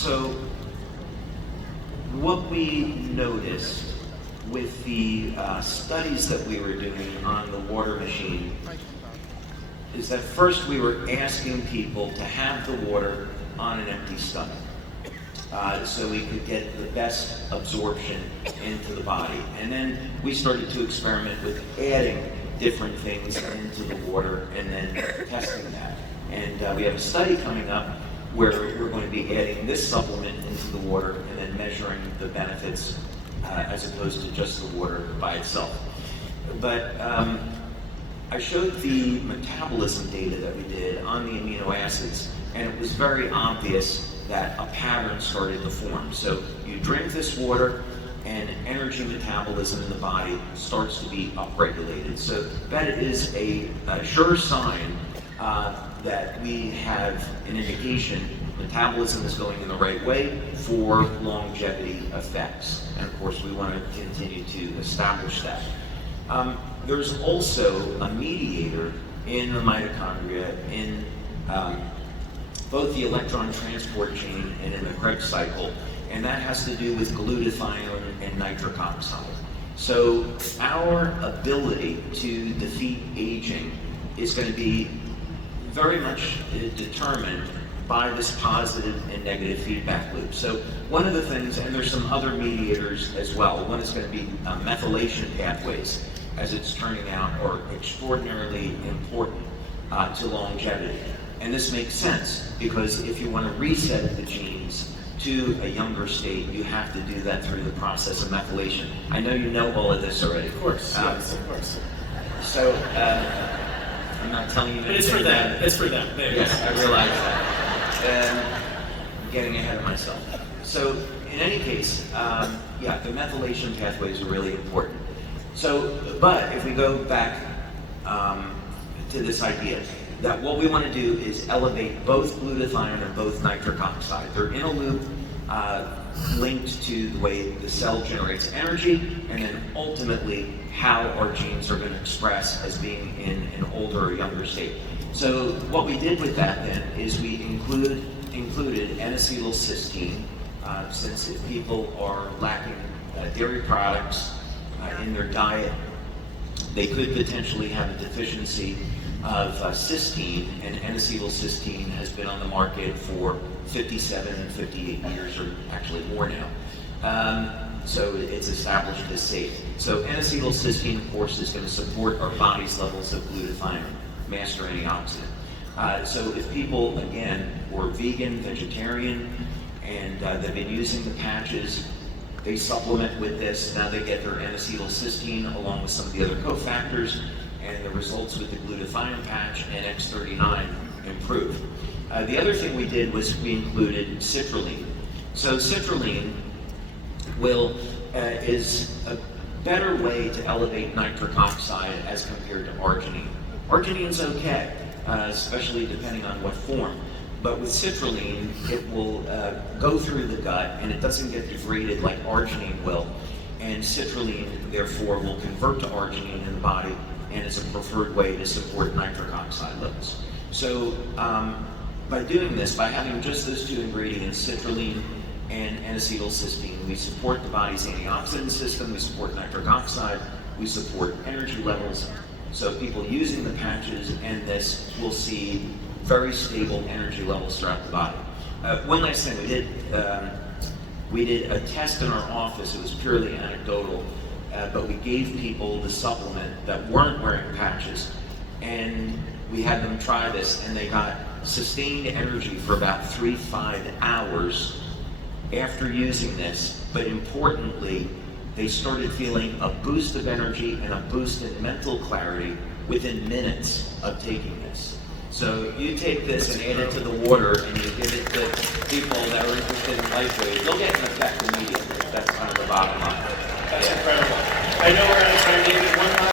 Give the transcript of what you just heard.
So what we noticed with the studies that we were doing on the water machine is that first we were asking people to have the water on an empty stomach so we could get the best absorption into the body. And then we started to experiment with adding different things into the water and then testing that. And we have a study coming up where we're going to be adding this supplement into the water and then measuring the benefits as opposed to just the water by itself. But I showed the metabolism data that we did on the amino acids, and it was very obvious that a pattern started to form. So you drink this water, and energy metabolism in the body starts to be upregulated. So that is a sure sign that we have an indication metabolism is going in the right way for longevity effects. And of course, we want to continue to establish that. There's also a mediator in the mitochondria in both the electron transport chain and in the Krebs cycle, and that has to do with glutathione and nitric oxide. So our ability to defeat aging is going to be very much determined by this positive and negative feedback loop. So one of the things, and there's some other mediators as well, one is going to be methylation pathways, as it's turning out, are extraordinarily important to longevity. And this makes sense, because if you want to reset the genes to a younger state, you have to do that through the process of methylation. I know you know all of this already. Of course, yes, of course. So, I'm not telling you anything. It's for them. It's for them. Yes, I realize that. I'm getting ahead of myself. So, in any case, yeah, the methylation pathways are really important. So, but if we go back to this idea, that what we want to do is elevate both glutathione and both nitric oxide. They're in a loop linked to the way the cell generates energy, and then ultimately how our genes are going to express as being in an older or younger state. So what we did with that then is we included N-acetylcysteine, since if people are lacking dairy products in their diet, they could potentially have a deficiency of cysteine, and N-acetylcysteine has been on the market for 57 and 58 years, or actually more now. So it's established as safe. So N-acetylcysteine, of course, is going to support our body's levels of glutathione, master antioxidant. So if people, again, were vegan, vegetarian, and they've been using the patches, they supplement with this, now they get their N-acetylcysteine along with some of the other cofactors, and the results with the glutathione patch and X39 improved. The other thing we did was we included citrulline. So citrulline is a better way to elevate nitric oxide as compared to arginine. Arginine's okay, especially depending on what form. But with citrulline, it will go through the gut, and it doesn't get degraded like arginine will. And citrulline, therefore, will convert to arginine in the body, and is a preferred way to support nitric oxide levels. So by doing this, by having just those two ingredients, citrulline and N-acetylcysteine, we support the body's antioxidant system, we support nitric oxide, we support energy levels. So people using the patches and this will see very stable energy levels throughout the body. One last thing, we did a test in our office. It was purely anecdotal, but we gave people the supplement that weren't wearing patches, and we had them try this, and they got sustained energy for about 3-5 hours after using this. But importantly, they started feeling a boost of energy and a boost in mental clarity within minutes of taking this. So you take this and add it to the water, and you give it to people that are interested in LifeWave, they'll get an effect immediately. That's kind of the bottom line. That's incredible. I know we're out of time.